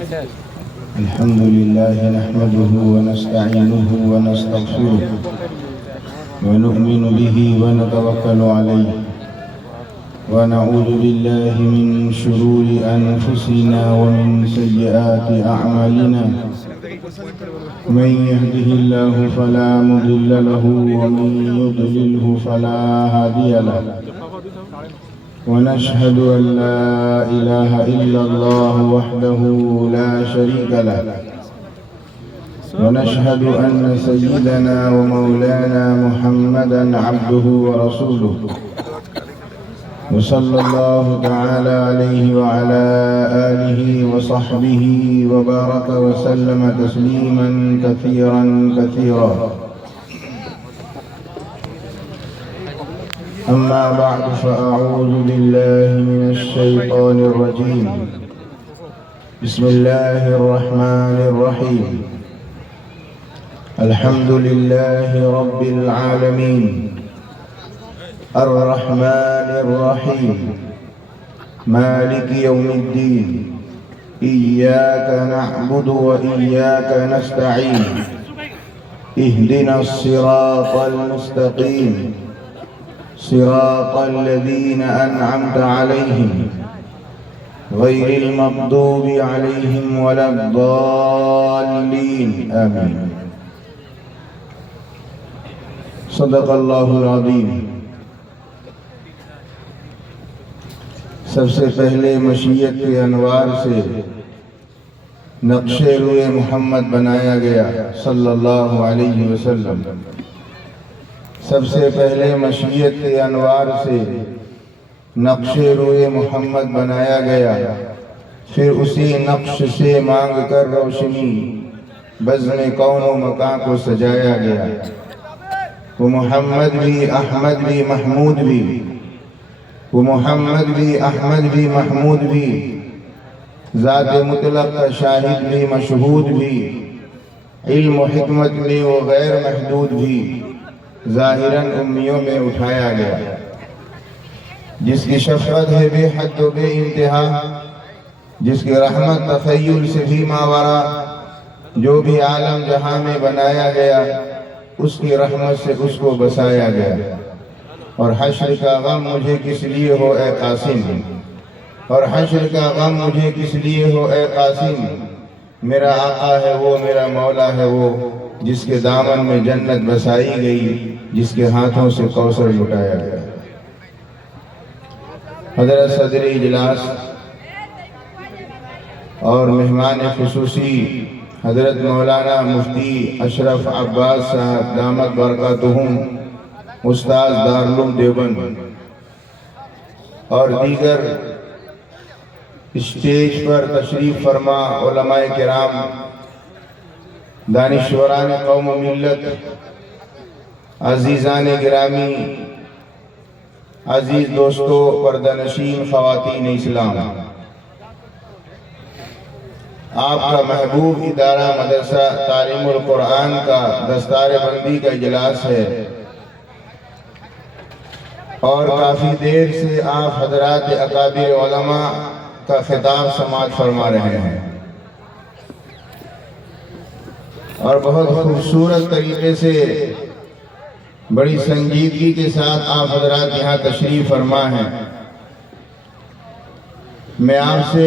الحمد لله نحمده ونستعينه ونستغفره ونؤمن به ونتوكل عليه ونعوذ بالله من شرور أنفسنا ومن سيئات أعمالنا من يهده الله فلا مضل له ومن يضلله فلا هادي له ونشهد أن لا إله إلا الله وحده لا شريك له ونشهد أن سيدنا ومولانا محمدا عبده ورسوله وصلى الله تعالى عليه وعلى آله وصحبه وبارك وسلم تسليما كثيرا كثيرا. أما بعد فأعوذ بالله من الشيطان الرجيم. بسم الله الرحمن الرحيم. الحمد لله رب العالمين الرحمن الرحيم مالك يوم الدين إياك نعبد وإياك نستعين اهدنا الصراط المستقيم صراط الذين أنعمت عليهم غير المغضوب عليهم ولا الضالين آمين. صدق الله العظيم. سب سے پہلے مشیت کے انوار سے نقش روئے محمد بنایا گیا صلی اللہ علیہ وسلم. سب سے پہلے مشیت کے انوار سے نقش روئے محمد بنایا گیا، پھر اسی نقش سے مانگ کر روشنی بزم کون و مکان کو سجایا گیا. وہ محمد بھی احمد بھی محمود بھی، وہ محمد بھی احمد بھی محمود بھی، ذات مطلق کا شاہد بھی مشہود بھی، علم و حکمت میں وہ غیر محدود بھی، ظاہراً امیوں میں اٹھایا گیا. جس کی شفقت ہے بے حد و بے انتہا، جس کی رحمت تخیل سے بھی ماورا، جو بھی عالم جہاں میں بنایا گیا اس کی رحمت سے اس کو بسایا گیا. اور حشر کا غم مجھے کس لیے ہو اے قاسم، اور حشر کا غم مجھے کس لیے ہو اے قاسم، میرا آقا ہے وہ میرا مولا ہے وہ، جس کے دامن میں جنت بسائی گئی، جس کے ہاتھوں سے کوثر لٹایا گیا. حضرت صدر اجلاس اور مہمان خصوصی حضرت مولانا مفتی اشرف عباس صاحب دامت برکاتہم، استاد دارالعلوم دیوبند، اور دیگر اسٹیج پر تشریف فرما علماء کرام، دانشوران قوم و ملت، عزیزان گرامی، عزیز دوستو، پردہ نشین خواتین اسلام، آپ کا محبوب ادارہ مدرسہ تعلیم القرآن کا دستار بندی کا اجلاس ہے، اور کافی دیر سے آپ حضرات اکابر علماء کا خطاب سماعت فرما رہے ہیں، اور بہت خوبصورت طریقے سے بڑی سنجیدگی کے ساتھ آپ حضرات یہاں تشریف فرما ہیں. میں آپ سے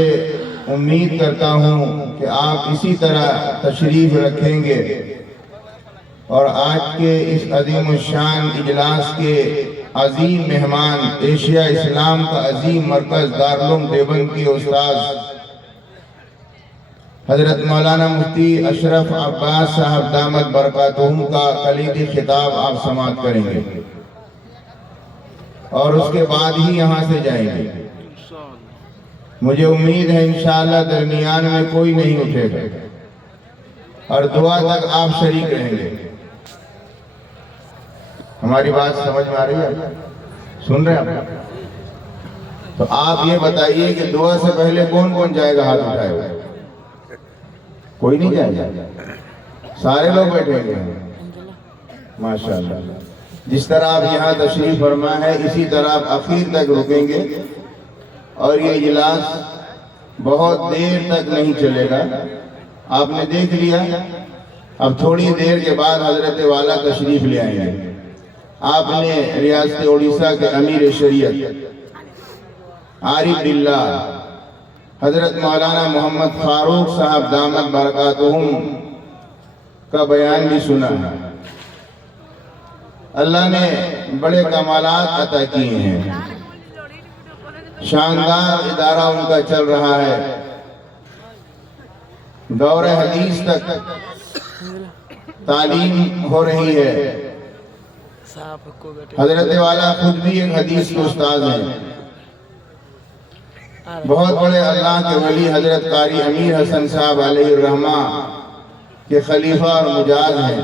امید کرتا ہوں کہ آپ اسی طرح تشریف رکھیں گے، اور آج کے اس عظیم الشان اجلاس کے عظیم مہمان، ایشیا اسلام کا عظیم مرکز دارالعلوم دیوبند کی استاذ حضرت مولانا مفتی اشرف عباس صاحب دامت برکاتہم کا کلیدی خطاب آپ سماعت کریں گے، اور اس کے بعد ہی یہاں سے جائیں گے. مجھے امید ہے انشاءاللہ درمیان میں کوئی نہیں اٹھے گا، اور دعا تک آپ شریک رہیں گے. ہماری بات سمجھ میں آ رہی ہے؟ سن رہے ہیں آپ؟ تو آپ یہ بتائیے کہ دعا سے پہلے کون کون جائے گا؟ ہاتھ اٹھائے ہوئے. کوئی نہیں جائے گا؟ سارے لوگ بیٹھے گے؟ ماشاءاللہ. جس طرح آپ یہاں تشریف فرما ہے اسی طرح آپ اخیر تک رکیں گے، اور یہ اجلاس بہت دیر تک نہیں چلے گا، آپ نے دیکھ لیا۔ اب تھوڑی دیر کے بعد حضرت والا تشریف لے آئیں گے۔ آپ نے ریاست اڑیسہ کے امیر شریعت عارف باللہ حضرت مولانا محمد فاروق صاحب دامت برکاتہم کا بیان بھی سنا ہے۔ اللہ نے بڑے کمالات عطا کیے ہیں، شاندار ادارہ ان کا چل رہا ہے، دور حدیث تک تعلیم ہو رہی ہے۔ حضرت والا خود بھی ایک حدیث کے استاد ہیں۔ بہت بڑے اللہ کے ولی حضرت قاری امیر حسن صاحب علیہ الرحمہ کے خلیفہ اور مجاز ہیں،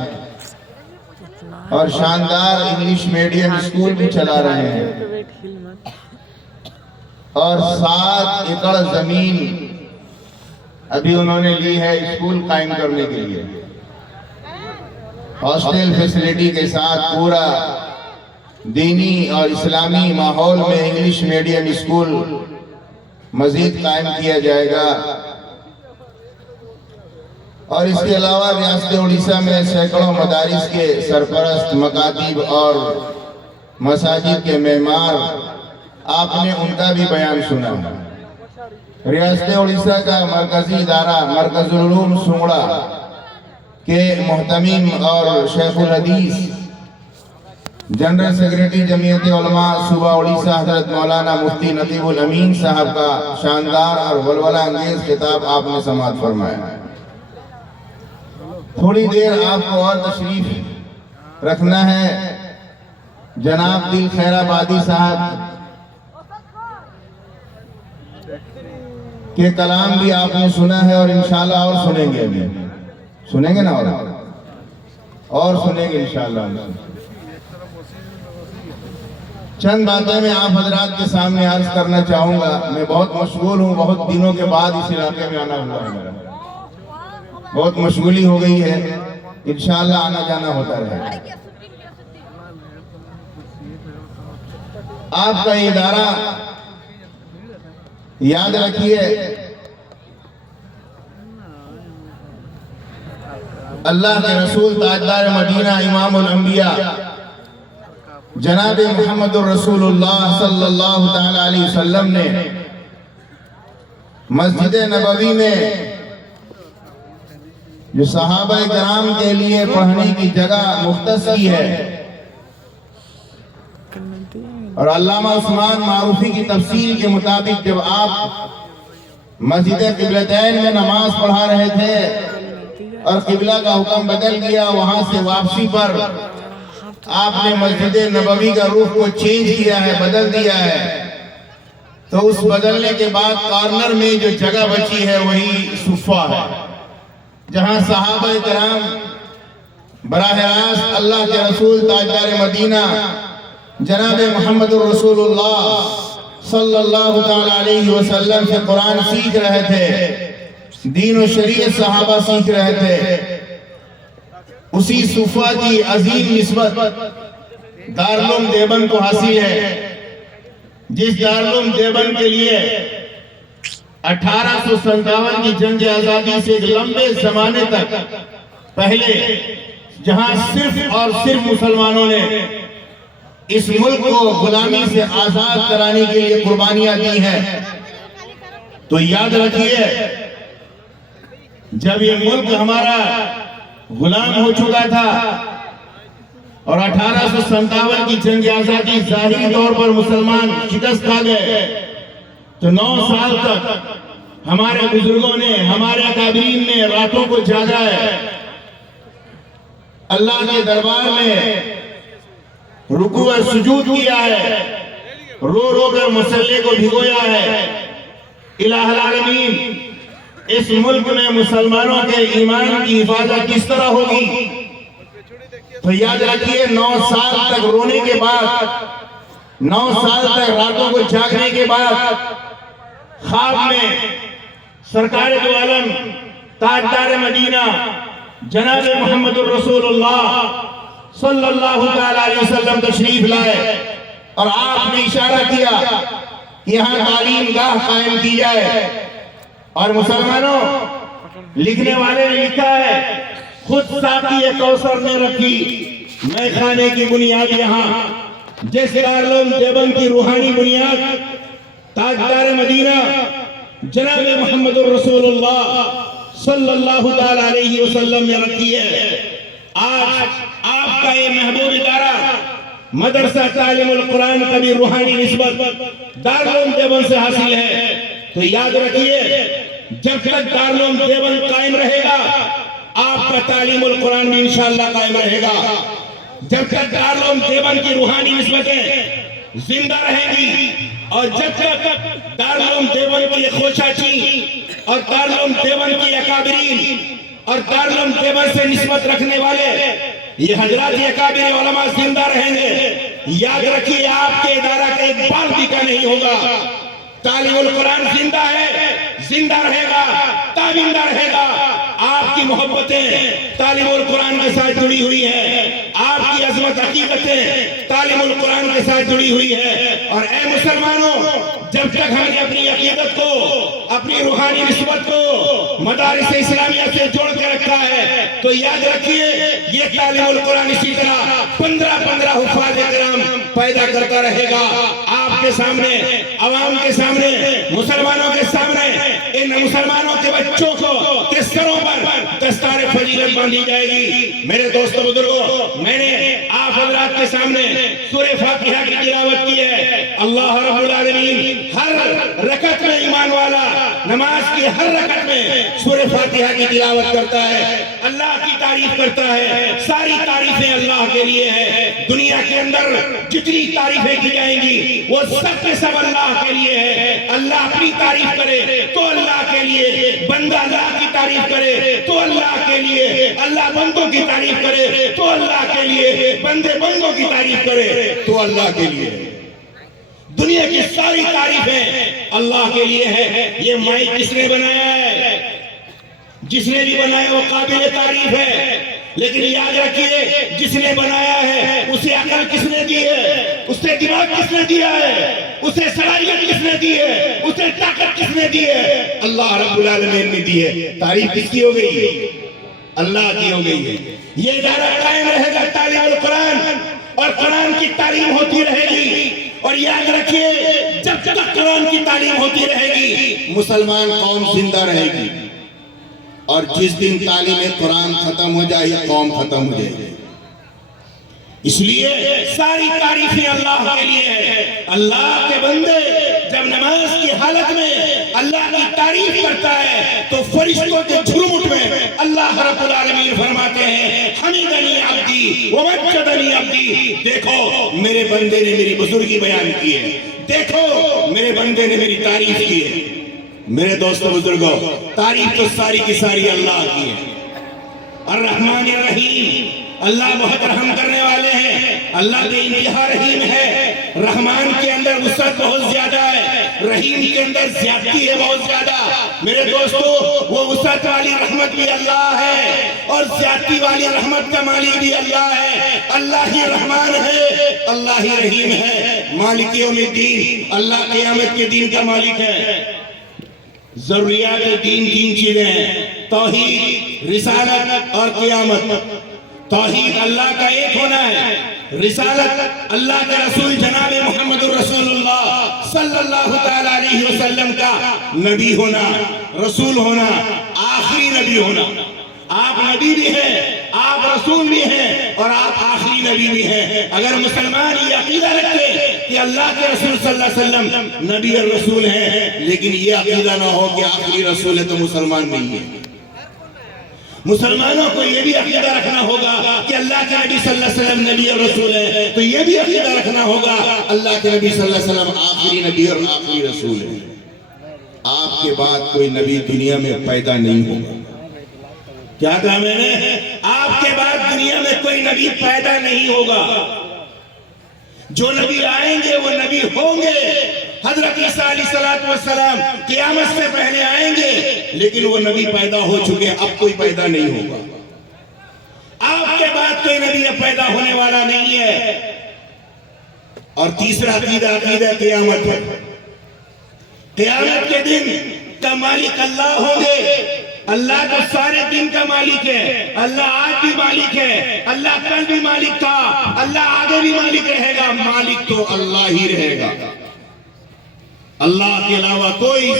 اور شاندار انگلش میڈیم اسکول بھی چلا رہے ہیں، اور 7 ایکڑ زمین ابھی انہوں نے لی ہے اسکول قائم کرنے کے لیے، ہاسٹل فیسلٹی کے ساتھ پورا دینی اور اسلامی ماحول میں انگلش میڈیم اسکول مزید قائم کیا جائے گا۔ اور اس کے علاوہ ریاست اڑیسہ میں سینکڑوں مدارس کے سرپرست، مکاتب اور مساجد کے معمار، آپ نے ان کا بھی بیان سنا۔ ریاست اڑیسہ کا مرکزی ادارہ مرکز العلوم سنگڑا کے محتمم اور شیخ الحدیث جنرل سیکریٹری جمعیت علماء صوبہ اڑیسہ حضرت مولانا مفتی نقیب الامین صاحب کا شاندار اور ولولہ انگیز خطاب آپ نے سماعت فرمایا۔ تھوڑی دیر آپ کو اور تشریف رکھنا ہے۔ جناب دل خیر آبادی صاحب کے کلام بھی آپ نے سنا ہے، اور انشاءاللہ اور سنیں گے، ابھی سنیں گے نا، اور سنیں گے انشاءاللہ۔ چند باتیں میں آپ حضرات کے سامنے عرض کرنا چاہوں گا۔ میں بہت مشغول ہوں، بہت دنوں کے بعد اس علاقے میں آنا ہوا ہے، میرا بہت مشغولی ہو گئی ہے، انشاءاللہ آنا جانا ہوتا رہے گا۔ آپ کا یہ ادارہ یاد رکھیے، اللہ کے رسول تاجدار مدینہ امام الانبیاء جناب محمد الرسول اللہ صلی اللہ تعالی علیہ وسلم نے مسجد نبوی میں جو صحابہ کرام کے لیے پڑھنے کی جگہ مختص کی ہے، اور علامہ عثمان معروفی کی تفصیل کے مطابق جب آپ مسجد قبلتین میں نماز پڑھا رہے تھے اور قبلہ کا حکم بدل گیا، وہاں سے واپسی پر آپ نے مسجد نبوی کا رخ کو چینج کیا ہے، بدل دیا ہے، تو اس بدلنے کے بعد کارنر میں جو جگہ بچی ہے وہی صفہ ہے، جہاں صحابہ کرام براہ راست اللہ کے رسول تاجدار مدینہ جناب محمد الرسول اللہ صلی اللہ تعالی علیہ وسلم سے قرآن سیکھ رہے تھے، دین و شریعت صحابہ سیکھ رہے تھے۔ اسی صفہ کی عظیم نسبت دارالعلوم دیوبند کو حاصل ہے، جس دارالعلوم دیوبند کے لیے 1857 کی جنگ آزادی سے ایک لمبے زمانے تک پہلے جہاں صرف اور صرف مسلمانوں نے اس ملک کو غلامی سے آزاد کرانے کے لیے قربانیاں دی ہیں، تو یاد رکھیے جب یہ ملک ہمارا غلام ہو چکا تھا اور 1857 کی جنگ آزادی ظاہری طور پر مسلمان شکست کھا گئے، تو 9 سال تک ہمارے بزرگوں نے، ہمارے اکابرین نے راتوں کو جاگا ہے، اللہ کے دربار میں رکوع اور سجود کیا ہے، رو رو کر مسلح کو بھگویا ہے۔ الہ العالمین، اس ملک میں مسلمانوں کے ایمان کی حفاظت کس طرح ہوگی؟ تو یاد رکھیے 9 سال تک رونے کے بعد، 9 سال تک راتوں کو جاگنے کے بعد، خواب میں سرکار دو عالم تاجدار مدینہ جناب محمد الرسول اللہ صلی اللہ تعالی علیہ وسلم تشریف لائے، اور آپ نے اشارہ کیا کہ یہاں تعلیم گاہ قائم کی جائے، اور مسلمانوں، لکھنے والے نے لکھا ہے خود ساقی کوثر نے رکھی میں خانے کی بنیاد یہاں، جیسے دارالعلوم دیوبند کی روحانی بنیاد تاجدار مدینہ جناب محمد الرسول اللہ صلی اللہ تعالی علیہ وسلم نے رکھی ہے۔ آج آپ کا یہ محبوب ادارہ مدرسہ تعلیم القرآن کا بھی روحانی نسبت دارالعلوم دیوبند سے حاصل ہے، تو یاد رکھیے جب تک دارالعلوم دیوبند قائم رہے گا آپ کا تعلیم القرآن بھی انشاءاللہ قائم رہے گا۔ جب تک دارالعلوم دیوبند کی روحانی نسبتیں زندہ رہیں گی اور جب تک دارالعلوم دیوبند کی خوشاچی اور دارالعلوم دیوبند کی اکابرین اور دارالعلوم دیوبند سے نسبت رکھنے والے یہ حضرات اکابر علماء زندہ رہیں گے، یاد رکھیے آپ کے ادارہ کا ایک بال بھی کا نہیں ہوگا۔ تعلیم القرآن زندہ ہے، زندہ رہے گا، تابندہ رہے گا۔ آپ کی محبتیں تعلیم القرآن کے ساتھ جڑی ہوئی ہیں، آپ کی عظمت حقیقتیں تعلیم القرآن کے ساتھ جڑی ہوئی ہے۔ اور اے مسلمانوں، جب تک ہم نے اپنی عقیدت کو، اپنی روحانی نسبت کو مدارس اسلامیہ سے جوڑ کے رکھا ہے تو یاد رکھیے یہ تعلیم القرآن اسی طرح 15 حفاظ کرام پیدا کرتا رہے گا۔ آپ کے سامنے، عوام کے سامنے، مسلمانوں کے سامنے ان مسلمانوں کے بچوں کو کے سروں پر دستار فضیلت باندھی جائے گی۔ میرے دوستو بزرگوں، میں نے آپ حضرات کے سامنے سورہ فاتحہ کی تلاوت کی ہے۔ اللہ رب العالمین ہر رکعت میں ایمان والا نماز کی ہر رکعت میں سورہ فاتحہ کی تلاوت کرتا ہے، اللہ کی تعریف کرتا ہے۔ ساری تعریفیں اللہ کے لیے ہے۔ دنیا کے اندر جتنی تعریفیں کی جائیں گی وہ سب کے سب اللہ کے لیے ہے۔ اللہ اپنی تعریف کرے تو اللہ کے لیے، بندہ اللہ کی تعریف کرے تو اللہ کے لیے، اللہ بندوں کی تعریف کرے تو اللہ کے لیے، بندے بندوں کی تعریف کرے تو اللہ کے لیے۔ دنیا کی ساری تعریفیں اللہ کے لیے ہے۔ یہ مائک کس نے بنایا ہے؟ جس نے بھی بنایا وہ قابل تعریف ہے، لیکن یاد رکھیے جس نے بنایا ہے اسے عقل کس نے دی ہے، اسے دماغ کس نے دیا ہے، اسے صلاحیت کس نے دی ہے، اسے طاقت کس نے دی ہے؟ اللہ رب العالمین نے دی ہے۔ تعریف کس کی ہو گئی ہے؟ اللہ کی ہو گئی ہے۔ یہ ادارہ قائم رہے گا تعلیم القرآن، اور قرآن کی تعلیم ہوتی رہے گی۔ اور یاد رکھیے جب تک قرآن کی تعلیم ہوتی رہے گی مسلمان قوم زندہ رہے گی، اور جس دن تعلیم قرآن ختم ہو جائے قوم ختم ہو جائے گی۔ اس لیے ساری تعریفیں اللہ کے لیے ہے۔ اللہ کے بندے جب نماز کی حالت میں اللہ کی تعریف کرتا ہے تو فرشتوں کے جھرمٹ میں اللہ رب العالمین فرماتے ہیں حمیدنی عبدی ومجدنی عبدی، دیکھو میرے بندے نے میری بزرگی بیان کی ہے، دیکھو میرے بندے نے میری تعریف کی ہے۔ میرے دوستو بزرگوں، تعریف تو ساری کی ساری اللہ کی ہے۔ الرحمن الرحیم، اللہ بہت رحم کرنے والے ہیں، اللہ بے انتہا رحیم ہے۔ رحمان کے اندر وسعت بہت زیادہ ہے، رحیم کے اندر زیادتی ہے بہت زیادہ۔ میرے دوستو، وہ وسعت والی رحمت بھی اللہ ہے اور زیادتی والی رحمت کا مالک بھی اللہ ہے۔ اللہ ہی رحمان ہے، اللہ ہی رحیم ہے۔ مالک یوم الدین، اللہ قیامت کے دین کا مالک ہے۔ ضروریات دین تین چیزیں ہیں: توحید، رسالت اور قیامت۔ توحید اللہ کا ایک ہونا ہے، رسالت اللہ کے رسول جناب محمد الرسول اللہ صلی اللہ تعالی علیہ وسلم کا نبی ہونا، رسول ہونا، آخری نبی ہونا۔ آپ نبی بھی ہیں، آپ رسول بھی ہیں اور آپ آخری نبی بھی ہیں۔ اگر مسلمان یہ عقیدہ رکھتے کہ اللہ کے رسول صلی اللہ علیہ وسلم نبی اور رسول ہیں، لیکن یہ عقیدہ نہ ہو کہ آخری رسول ہے تو مسلمان نہیں ہے۔ مسلمانوں کو یہ بھی عقیدہ رکھنا ہوگا کہ اللہ کے نبی صلی اللہ علیہ وسلم نبی اور رسول ہے، تو یہ بھی عقیدہ رکھنا ہوگا اللہ کے نبی صلی اللہ علیہ وسلم آخری نبی اور آخری رسول ہے۔ آپ کے بعد کوئی نبی دنیا میں پیدا نہیں ہوگا۔ کیا کہا میں نے؟ آپ کے بعد دنیا میں کوئی نبی پیدا نہیں ہوگا۔ جو نبی آئیں گے وہ نبی ہوں گے۔ حضرت عیسیٰ علیہ السلام قیامت سے پہلے آئیں گے، لیکن وہ نبی پیدا ہو چکے، اب کوئی پیدا نہیں ہوگا۔ آپ کے بعد کوئی نبی پیدا ہونے والا نہیں ہے۔ اور تیسرا عقیدہ قیامت ہے۔ قیامت کے دن کا مالک اللہ ہوں گے. اللہ تو سارے دن کا مالک ہے. اللہ آج بھی مالک ہے. اللہ کل بھی مالک تھا. اللہ آگے بھی مالک رہے گا. مالک تو اللہ ہی رہے گا. اللہ کے علاوہ کوئی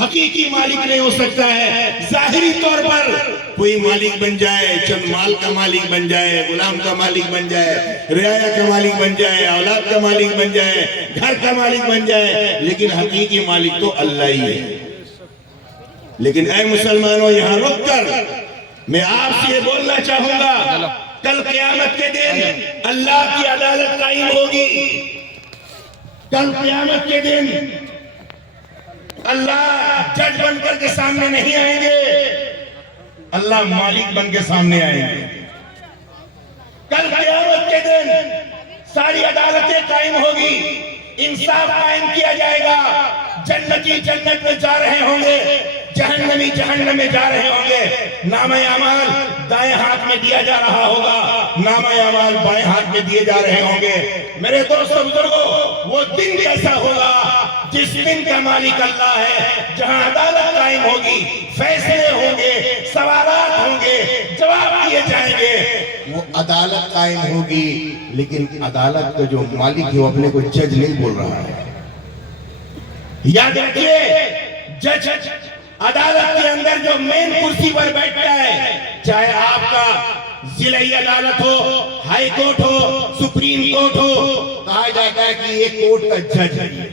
حقیقی مالک نہیں ہو سکتا ہے. ظاہری طور پر کوئی مالک بن جائے, چند مال کا مالک بن جائے, غلام کا مالک بن جائے, رعایا کا مالک بن جائے, اولاد کا مالک بن جائے, گھر کا مالک بن جائے, لیکن حقیقی مالک تو اللہ ہی ہے. لیکن اے مسلمانوں, یہاں رک کر میں آپ سے یہ بولنا چاہوں گا, کل قیامت کے دن اللہ کی عدالت قائم ہوگی. کل قیامت کے دن اللہ جج بن کر کے سامنے نہیں آئیں گے, اللہ مالک بن کے سامنے آئیں گے. کل قیامت کے دن ساری عدالتیں قائم ہوگی, انصاف قائم کیا جائے گا. جنتی جنت میں جا رہے ہوں گے, جہنمی جہنم میں جا رہے ہوں گے. نامہ اعمال دائیں ہاتھ میں دیا جا رہا ہوگا, نامہ اعمال بائیں ہاتھ میں دیے جا رہے ہوں گے. میرے دوستو بزرگوں, وہ دن کیسا ہوگا جس دن کا مالک اللہ ہے, جہاں عدالت قائم ہوگی, فیصلے ہوں گے, سوالات ہوں گے, جواب دیے جائیں گے. وہ عدالت قائم ہوگی, لیکن عدالت کا جو مالک ہے وہ اپنے کو جج نہیں بول رہا ہے. یاد رکھیے, جج عدالت کے اندر جو مین کرسی پر بیٹھتا ہے, چاہے آپ کا ضلعی عدالت ہو, ہائی کورٹ ہو, سپریم کورٹ ہو, کہا جاتا ہے کہ یہ کورٹ کا جج ہے.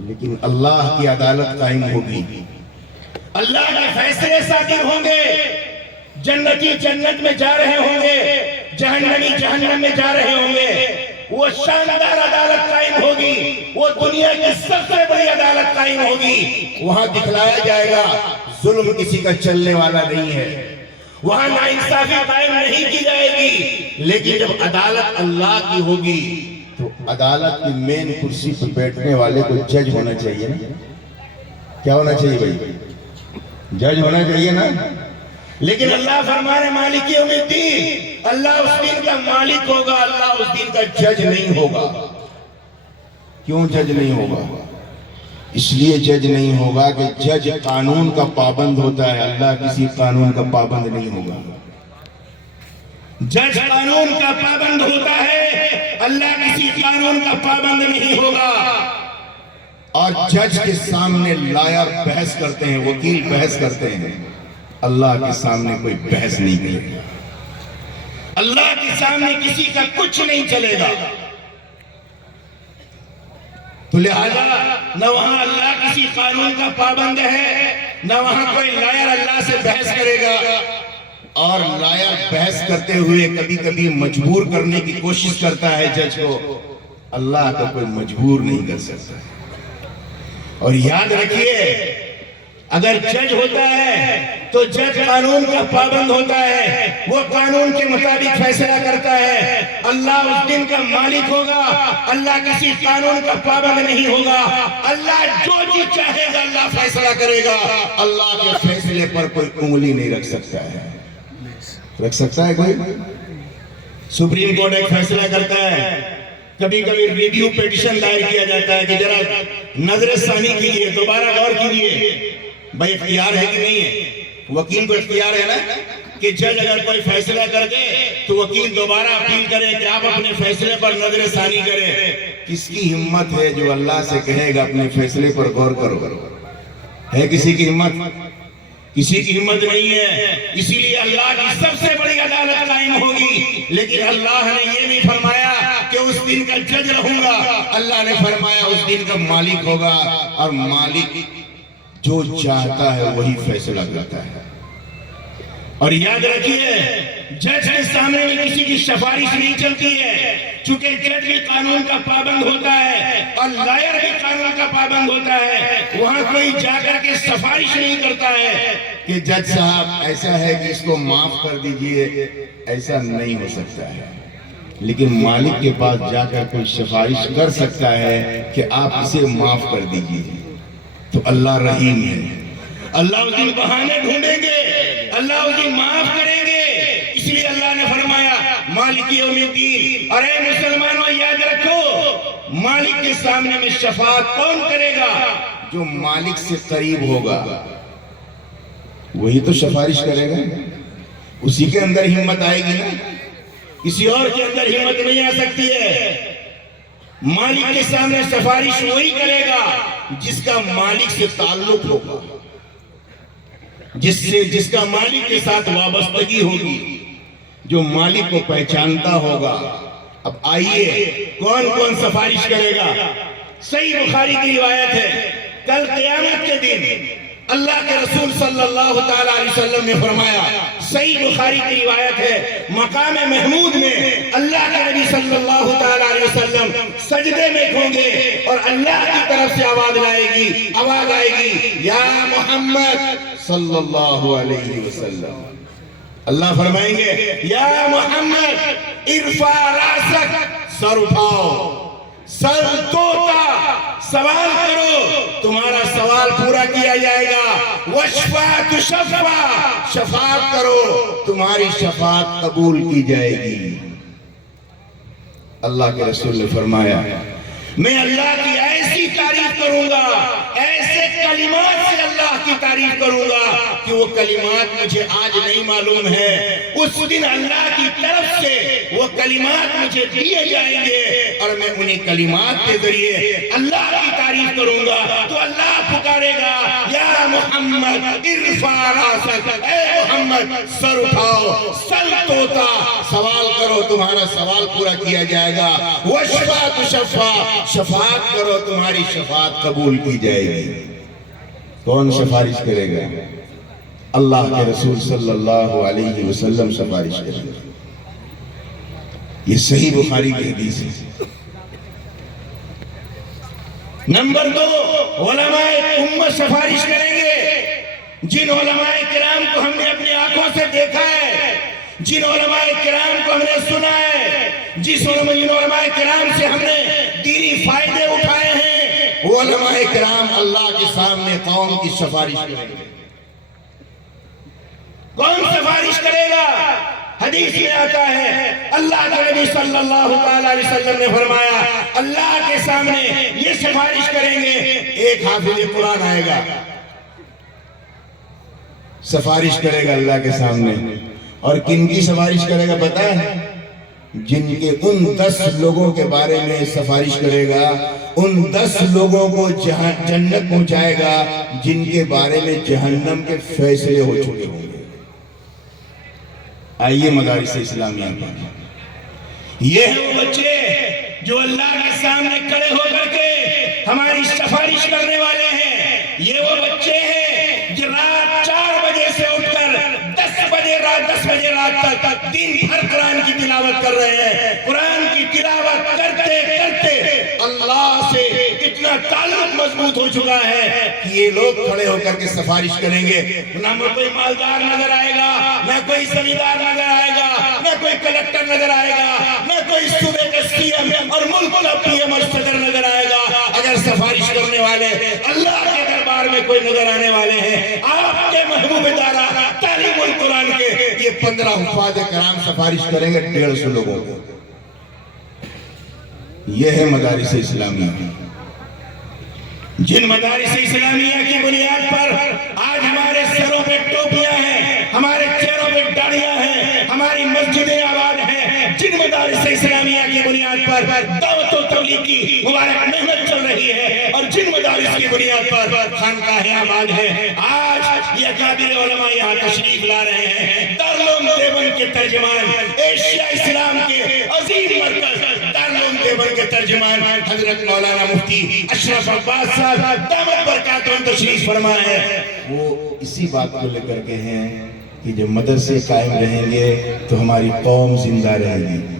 لیکن اللہ کی عدالت قائم ہوگی, اللہ کے فیصلے صادر ہوں گے. جنتی جنت میں جا رہے ہوں گے, جہنمی جہنم میں جا رہے ہوں گے. وہ شاندار عدالت قائم ہوگی, وہ دنیا کی سب سے بڑی عدالت قائم ہوگی. وہاں دکھلایا جائے گا ظلم کسی کا چلنے والا نہیں ہے, وہاں ناانصافی قائم نہیں کی جائے گی. لیکن جب عدالت اللہ کی ہوگی تو عدالت کی مین کرسی پر بیٹھنے والے کو جج ہونا چاہیے نا. کیا ہونا چاہیے بھائی؟ جج ہونا چاہیے نا. لیکن اللہ فرمانے مالک یوم الدین, اللہ اس دن کا مالک ہوگا, اللہ اس دن کا جج نہیں ہوگا. کیوں جج نہیں ہوگا؟ اس لیے جج نہیں ہوگا کہ جج قانون کا پابند ہوتا ہے, اللہ کسی قانون کا پابند نہیں ہوگا. جج قانون کا پابند ہوتا ہے, اللہ کسی قانون کا پابند نہیں ہوگا. اور جج کے سامنے لائر بحث کرتے ہیں, وکیل بحث کرتے ہیں, اللہ کے سامنے کوئی بحث نہیں کرے گا. اللہ کے سامنے کسی کا کچھ نہیں چلے گا. تو لہذا نہ وہاں اللہ کسی قانون کا پابند ہے, نہ وہاں کوئی لائر اللہ سے بحث کرے گا. اور لائر بحث کرتے ہوئے کبھی کبھی مجبور کرنے کی کوشش کرتا ہے جج کو, اللہ کا کوئی مجبور نہیں کر سکتا. اور یاد رکھیے, اگر جج ہوتا ہے تو جج قانون کا پابند ہوتا ہے, وہ قانون کے مطابق فیصلہ کرتا ہے. اللہ اس دن کا مالک ہوگا, اللہ کسی قانون کا پابند نہیں ہوگا. اللہ جو چیز چاہے گا اللہ فیصلہ کرے گا. اللہ کے فیصلے پر کوئی انگلی نہیں رکھ سکتا ہے. رکھ سکتا ہے کوئی؟ سپریم کورٹ ایک فیصلہ کرتا ہے, کبھی کبھی ریویو پیٹیشن دائر کیا جاتا ہے کہ ذرا نظر ثانی کیجئے, دوبارہ غور کیجئے. بھائی اختیار ہے کہ نہیں ہے؟ وکیل کو اختیار ہے نا کہ جج اگر کوئی فیصلہ کر دے تو وکیل دوبارہ اپیل کرے کہ آپ اپنے فیصلے پر نظر ثانی کریں. کس کی ہمت ہے جو اللہ سے کہے گا اپنے فیصلے پر غور کرو؟ ہے کسی کی ہمت؟ کسی کی ہمت نہیں ہے. اسی لیے اللہ کی سب سے بڑی عدالت قائم ہوگی. لیکن اللہ نے یہ نہیں فرمایا کہ اس دن کا جج رہوں گا, اللہ نے فرمایا اس دن کا مالک ہوگا, اور مالک جو چاہتا ہے وہی فیصلہ کرتا ہے. اور یاد رکھیے, جج کے سامنے میں کسی کی سفارش نہیں چلتی ہے, چونکہ جج بھی قانون کا پابند ہوتا ہے اور لائر بھی قانون کا پابند ہوتا ہے. وہاں کوئی جا کر کے سفارش نہیں کرتا ہے کہ جج صاحب ایسا ہے کہ اس کو معاف کر دیجئے, ایسا نہیں ہو سکتا ہے. لیکن مالک کے پاس جا کر کوئی سفارش کر سکتا ہے کہ آپ اسے معاف کر دیجئے. تو اللہ رحیم ہے, اللہ اس دن بہانے ڈھونڈیں گے, اللہ اس دن معاف کریں گے. اس لیے اللہ نے فرمایا مالک یوم الدین. اور اے مسلمانوں یاد رکھو, مالک کے سامنے میں شفاعت کون کرے گا؟ جو مالک سے قریب ہوگا وہی تو سفارش کرے گا. اسی کے اندر ہمت آئے گی نا, کسی اور کے اندر ہمت نہیں آ سکتی ہے. مالک کے سامنے سفارش وہی کرے گا جس کا مالک سے تعلق ہوگا, جس کا مالک کے ساتھ وابستگی ہوگی, جو مالک کو پہچانتا ہوگا. اب آئیے کون کون سفارش کرے گا؟ صحیح بخاری کی روایت ہے, کل قیامت کے دن اللہ کے رسول صلی اللہ تعالیٰ علیہ وسلم نے فرمایا, صحیح بخاری کی روایت ہے, مقام محمود میں اللہ کے نبی صلی اللہ تعالیٰ علیہ وسلم سجدے میں ہوں گے اور اللہ کی طرف سے آواز آئے گی یا محمد صلی اللہ علیہ وسلم. اللہ فرمائیں گے یا محمد ارفع راسک, سر اٹھاؤ, سر توتا, سوال کرو, تمہارا سوال پورا کیا جائے گا. وشفا تشفا, شفاعت کرو, تمہاری شفاعت قبول کی جائے گی. اللہ کے رسول نے فرمایا میں اللہ کی ایسی تعریف کروں گا, ایسے کلمات سے اللہ کی تعریف کروں گا کہ وہ کلمات مجھے آج نہیں معلوم ہے, اس دن اللہ کی طرف سے وہ کلمات مجھے دیے جائیں گے اور میں انہیں کلمات کے ذریعے اللہ کی تعریف کروں گا. تو اللہ پکارے گا یا محمد ارفع راسک, اے محمد سر اٹھاؤ, سر توتا, سوال کرو, تمہارا سوال پورا کیا جائے گا. وشفا تشفا, شفاعت کرو, تمہاری شفاعت قبول کی جائے گی. کون سفارش کرے گا؟ اللہ کے رسول صلی اللہ علیہ وسلم سفارش کریں گے. یہ صحیح بخاری کی حدیث ہے. نمبر 2, علماء امت سفارش کریں گے. جن علماء کرام کو ہم نے اپنی آنکھوں سے دیکھا ہے, جن علماء کرام کو ہم نے سنا ہے, جن علماء کرام سے ہم نے دینی فائدے اٹھائے ہیں, وہ علماء کرام اللہ کے سامنے قوم کی سفارش کریں گے. کون سفارش کرے گا؟ حدیث میں آتا ہے اللہ کے نبی صلی اللہ علیہ وسلم نے فرمایا اللہ کے سامنے یہ سفارش کریں گے, ایک حافظ قرآن آئے گا, سفارش کرے گا اللہ کے سامنے. اور کن کی سفارش کرے گا پتہ ہے؟ جن کے ان 10 لوگوں کے بارے میں سفارش کرے گا, ان 10 لوگوں کو جنت پہنچائے گا جن کے بارے میں جہنم کے فیصلے ہو چکے ہوں گے. آئیے مدارس اسلامیہ پر, یہ ہیں وہ بچے جو اللہ کے سامنے کھڑے ہو کر کے ہماری سفارش کرنے والے ہیں. یہ وہ بچے ہیں جو رات 4 بجے سے اٹھ کر 10 بجے رات تک دن بھر قرآن کی تلاوت کر رہے ہیں. قرآن کی تلاوت کرتے کرتے اللہ سے اتنا تعلق مضبوط ہو چکا ہے کہ یہ لوگ کھڑے ہو کر کے سفارش کریں گے. نہ کوئی مالدار نظر آئے گا, نہ کوئی زمیندار نظر آئے گا, نہ کوئی کلکٹر نظر آئے گا, نہ کوئی صوبے کا سی ایم اور ملک کا پی ایم اور صدر نظر آئے گا. اگر سفارش کرنے والے اللہ کے دربار میں کوئی نظر آنے والے ہیں, آپ کے محبوب دارا تعلیم القرآن کے یہ 15 حفاظ کرام سفارش کریں گے 150 لوگوں کو. یہ ہے مدارس اسلامیہ. جن مدارس اسلامیہ کی بنیاد پر آج ہمارے سروں پہ ٹوپیاں ہیں, ہمارے چہروں پہ داڑیاں ہیں, ہماری مسجدیں آباد ہیں, جن مدارس اسلامیہ کی بنیاد پر دعوت و تبلیغ کی مبارک محنت چل رہی ہے, اور جن مدارس کی بنیاد پر خانقاہیں آباد ہیں, آج یہ اکابر علماء یہاں تشریف لا رہے ہیں. دارالعلوم دیوبند کے ترجمان, ایشیا اسلام کے عظیم مرکز دارالعلوم دیوبند کے ترجمان حضرت مولانا مفتی اشرف عباس صاحب دامت برکاتہم تشریف فرما ہے. وہ اسی بات کو لے کر کے ہیں کہ جب مدرسے قائم رہیں گے تو ہماری قوم زندہ رہے گی.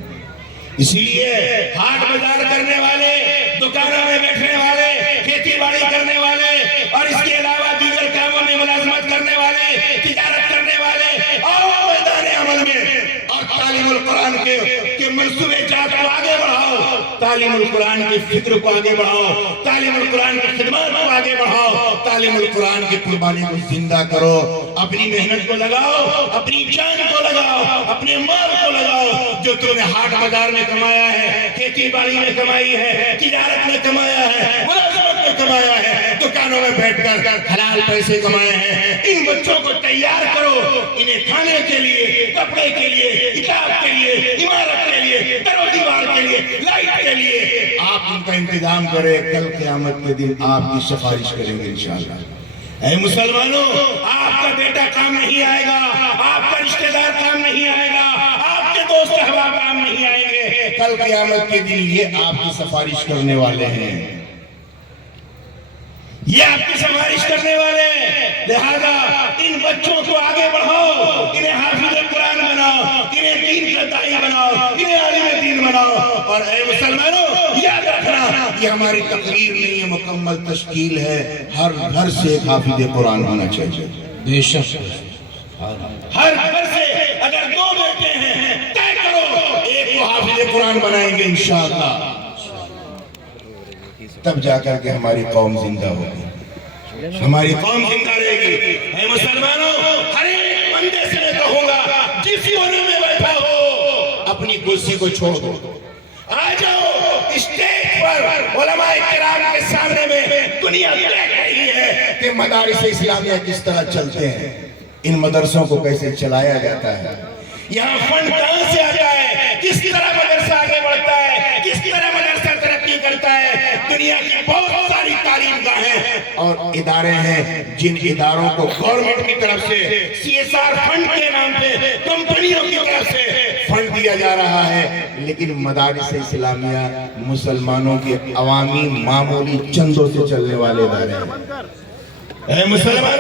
اسی لیے ہاٹ بازار کرنے والے, دکانوں میں بیٹھنے والے, کھیتی باڑی کرنے والے اور اس کے علاوہ دیگر کاموں میں ملازمت کرنے والے, تجارت کرنے والے, اور میدان عمل میں اور تعلیم القرآن کے منصوبے جات کو آگے بڑھاؤ, تعلیم القرآن کی فکر کو آگے بڑھاؤ, تعلیم القرآن کی خدمات کو آگے بڑھاؤ, تعلیم القرآن کی قربانی کو زندہ کرو. اپنی محنت کو لگاؤ, اپنی جان کو لگاؤ, اپنے مال کو لگاؤ. جو تم نے ہاٹ بازار میں کمایا ہے, کھیتی باڑی میں کمائی ہے, تجارت میں کمایا ہے, ملازمت میں کمایا ہے، دکانوں میں بیٹھ کر حلال پیسے کمائے ہیں۔ ان بچوں کو تیار کرو، انہیں کھانے کے لیے، کپڑے کے لیے، کتاب کے لیے، عمارت کے لیے، در و دیوار کے لیے، لائٹ کے لیے آپ ان کا انتظام کریں۔ کل قیامت کے دن آپ کی سفارش کریں گے انشاءاللہ۔ اے مسلمانوں، آپ کا بیٹا کام نہیں آئے گا، آپ کا رشتہ دار کام نہیں آئے گا، آپ کے دوست احباب کام نہیں آئیں گے، کل قیامت کے دن یہ آپ کی سفارش کرنے والے ہیں، یہ آپ کی سفارش کرنے والے ہیں۔ لہذا ان بچوں کو آگے بڑھاؤ، انہیں حافظ قرآن بناؤ، انہیں دین کا داعی بناؤ، انہیں عالم دین بناؤ۔ اور اے مسلمانوں، یاد رکھنا یہ ہماری تقریر نہیں ہے، مکمل تشکیل ہے۔ ہر گھر سے ایک حافظ قرآن ہونا چاہیے، بے شک۔ ہر گھر سے اگر 2 بیٹے ہیں طے کرو ایک کو حافظ قرآن بنائیں گے انشاءاللہ، تب جا کر کے ہماری قوم زندہ ہوگی، ہماری قوم زندہ رہے گی۔ اے مسلمانوں، ہر ایک بندے سے میں کہوں گا جس کونے میں بیٹھا ہو اپنی کرسی کو چھوڑ دو، آ جاؤ اسٹیج پر۔ علماء کرام کے سامنے میں دنیا دیکھ رہی ہے کہ مدارس اسلامیہ کس طرح چلتے ہیں، ان مدرسوں کو کیسے چلایا جاتا ہے، یہاں فنڈ کہاں سے آتا ہے، کس طرح مدرسہ آگے بڑھتا ہے، کس طرح مدرسہ ترقی کرتا ہے۔ دنیا کی بہت ساری تعلیم گاہیں اور ادارے ہیں جن اداروں کو گورنمنٹ کی طرف سے CSR فنڈ کے نام پہ کمپنیوں کی طرف سے فنڈ دیا جا رہا ہے، لیکن مدارس اسلامیہ مسلمانوں کے عوامی معمولی چندوں سے چلنے والے ادارے ہیں۔ اے مسلمانوں،